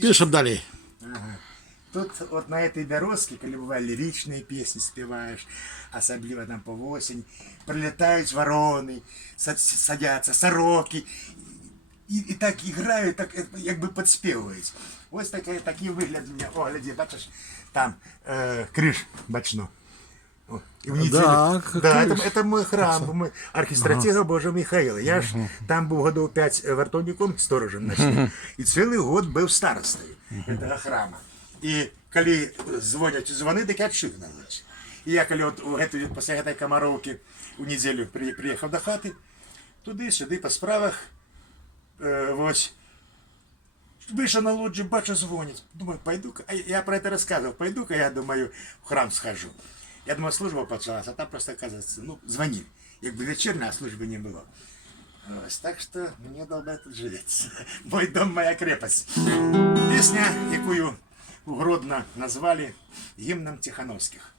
Пишем далее. Ага. Тут вот на этой дорожке, коли бывают лиричные песни спеваешь, особливо там по осень, прилетают вороны, садятся сороки, і так грають, так якби підспівують. Ось такий вигляд у мене. О, гляди, бачиш, там криш бачно. И в неделю. Да, это мой храм, мой архистратига Божьего Михаила. Я ж там был годов 5 вартовником, сторожем ночным, и целый год был старостой этого храма. И коли звонят звоны, так я отшикнул. И я, коли вот после этой комаровки у неделю приехал до хаты, туди-сюди по справах, вот, вышел на лоджию, бачу, звонит. Думаю, пойду-ка, я про это рассказывал, пойду-ка, я думаю, в храм схожу. Я думаю, служба почалась, а там просто, оказывается, ну, звонили. Якби вечерня, а службы не было. Так что мне долго тут живется. Мой дом, моя крепость. Песня, якую угодно назвали гимном Тихановских.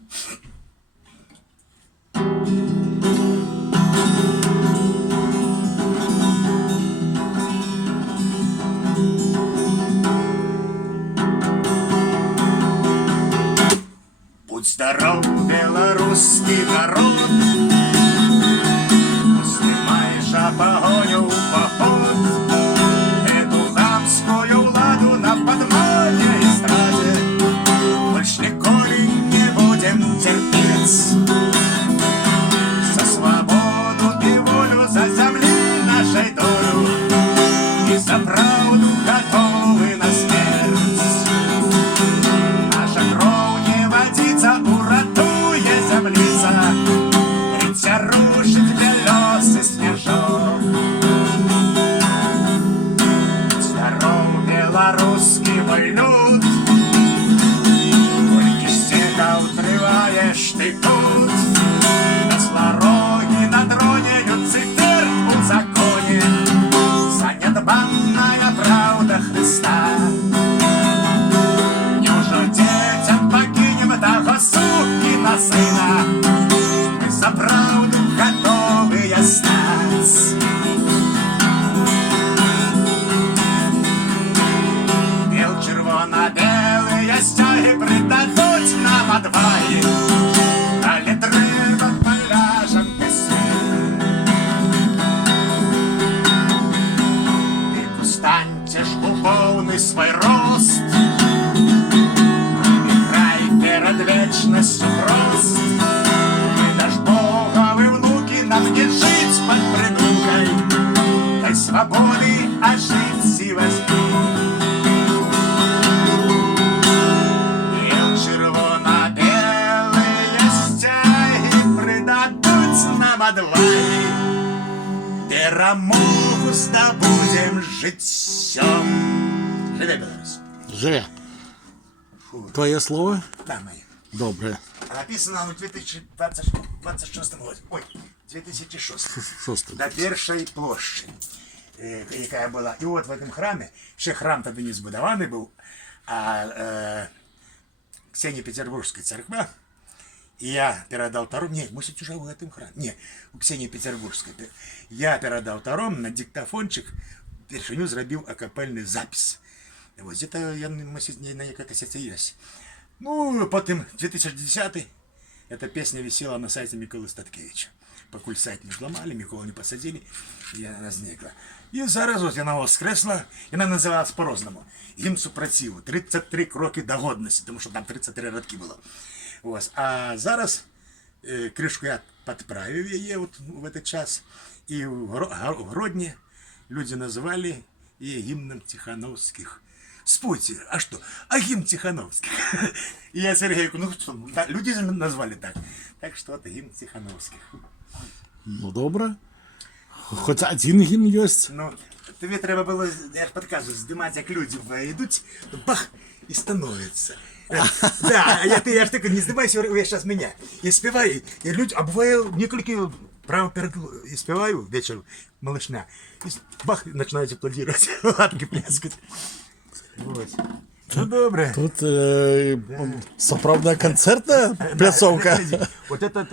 Будь здоров, белорусский народ, снимаешь погоню в поход, эту хамскую ладу на подмоне эстраде больше николи не будем терпеть. За свободу и волю, за земли нашей долю и за правду готовы на смерть. Наша кровь не водится, уратує землица, придя рушить белесый снежок. Здоров, белорусский мой люд, сколько стеков триваешь ты тут. На слороге, на троне Люцифер у законе, за недбанная правда Христа. Сукина сына, мы за правду готовы стать. Бел червоно-белые стяги придадут нам отваги, далі треба поляжем пісні. Ти устаньте ж у повний свой рост, перед вечностью прост. И дашь Бога, вы внуки, нам не жить под придуркой той свободы, а жить и возьми. Бел червоно-белые стяги придадут нам отваги, перемогу здобудем житьем. Живе, Беларусь! Живе. Твое слово? Да, моє. Добре. Написано в 2026 году. Ой, 2006. До першої площі, яка була. І от в этом храмі, ще храм тоді не збудований був, а Ксенія-Петербургська церква. І я передав Таром, ні, мусить уже в этом храмі. Ні, у Ксенії-Петербургській. Я передав Таром на диктофончик, першиню зробив акапельний запис. Вот где-то я на некой кассете есть. Ну, потом 2010 эта песня висела на сайте Миколы Статкевича. Покуль сайт не зламали, Миколу не посадили, и она зникла. И зараз вот она воскресла, и она называлась по-разному. Гимн супротиву, 33 кроки до годности, потому что там 33 рядки было. Вот. А зараз крышку я подправил ее вот в этот час. И в Гродне люди называли ее гимном Тихановских. Спойте, а что? А гимн Тихановских. И я Сергею, ну что, да, люди же назвали так. Так что это гимн Тихановских. Ну, добре. Хоч один гімн є. Ну, тобі треба було, я ж підказую, здимати, як люди йдуть, бах, і становиться. Да, я ж так не здимайся, я сейчас меня. Я спеваю, и люди, а бывает несколько прямо перед, и спеваю вечером, малышня, и бах, начинаете аплодировать, ладки пляскать. Вот. Ну, добре. Тут соправда концертна плясовка. Вот этот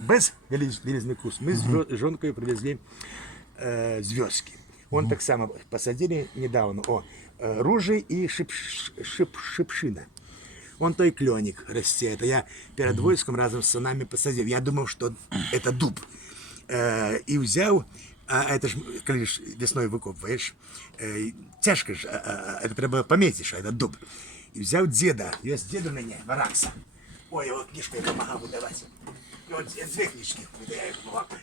без Березный куст мы с женкой привезли звездки. Он так само посадили недавно. Ружей и шипшина. Он той кленик росте. Это я перед войском разом с сынами посадил. Я думал, что это дуб. И взял, а это ж, коли ж весною викопуєш, тяжко ж, это треба пометить, що це дуб. І взяв деда, є дед у мене, Варакса. Ой, його книжку я помогал выдавать. И вот две книжки выдаю.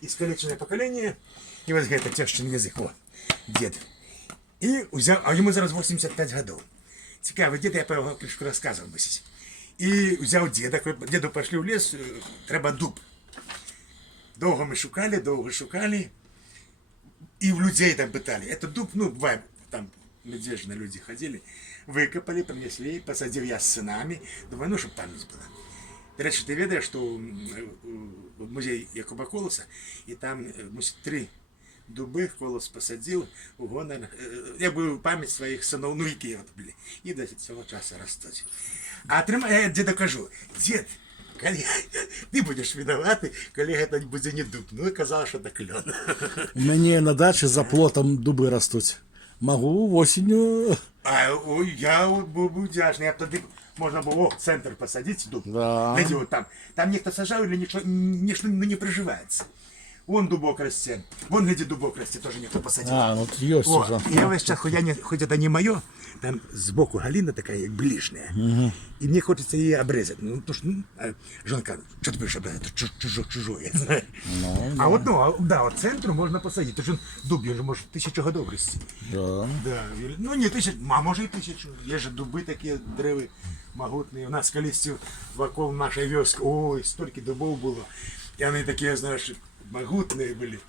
«Искалеченное поколение» и вот это «Тяжкий язык». Вот, дед. І взяв, а йому зараз 85 років. Цікавий дід, я про його книжку розказував би. І взяв діда, коли діду пішли в ліс, треба дуб. Довго ми шукали, и в людей там пытали. Это дуб, ну, бывает, там медвежьи люди ходили, выкопали, принесли, посадил я с сынами. Думаю, ну, чтобы память была. До речі, ти ведаєш, що в музей Якуба Колоса, і там 3 дуби Колос посадив у гонор, я був пам'ять своїх синов, ну, які от були, і до цього часу ростуть. А я діду кажу, дід, коли ти будеш винувати, коли це буде не дуб. Ну, і казав, що це клен. У мене на дачі за плотом дуби ростуть. Могу осінню. Я був вдячний, я б тоді можна було в центр посадити дуб. Да. Гляди, вот там ніхто сажав, или ніхто не приживається. Вон дубок росте. Вон, гляди, дубок росте, тоже ніхто посадив. А, от є уже. Я весь час, хоть это не мое, там сбоку галина такая, как ближняя. Угу. И мне хочется ее обрезать. Ну, потому что, жонка, что ты будешь обрезать? Это чужое, я знаю. А вот, вот центру можно посадить. Это же дуб, он же может 1000 годов расти. Да. Да. Ну, не 1000, а может и 1000. Есть же дубы такие, древы могутные. У нас колись вокруг нашей вёски, ой, столько дубов было. И они такие, знаешь, могутные были.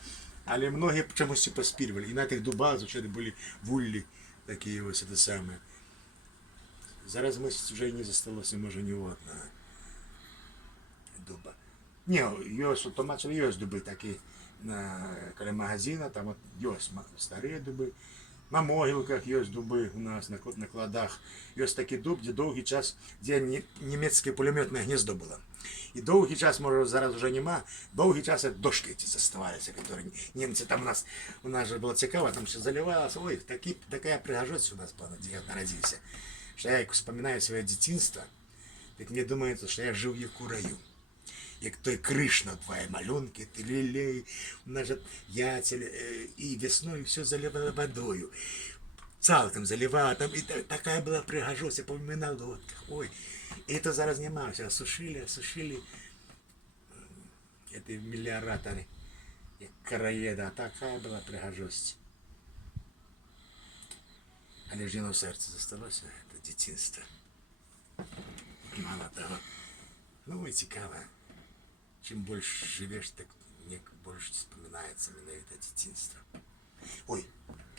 Але многие чомусь поспірювали. І на тих дубах, звичайно, були вуллі такі ось це саме. Зараз ми вже і не зосталося, може, ні одного дуба. Ні, є автомат, є дуби такі біля магазину, там от є старі дуби. На могилках є дуби у нас, на кладах. Є такий дуб, де довгий час, де німецьке пулеметне гніздо було. І довгий час, може, зараз вже нема, довгий час дошки ці заставалися, які німці там у нас же було цікаво, там ще заливалося, ой, така пригожусь у нас була, де я народився. Що я як вспоминаю своє дитинство, так мені думається, що я жив як у раю. Як той Кришна, твої малюнки, ти лілей, у нас же яйця, і весною все заливало водою. Цалком заливала, там, и такая была пригожусь, я помню, на лодках, ой. И это зараз нема, все осушили. Это мелиораторы, караеда, такая была пригожусь. Але ж в серці зосталося, це дитинство. Мало того. Ну і цікаво. Чим більше живеш, так більше вспоминається мене це дитинство. Ой,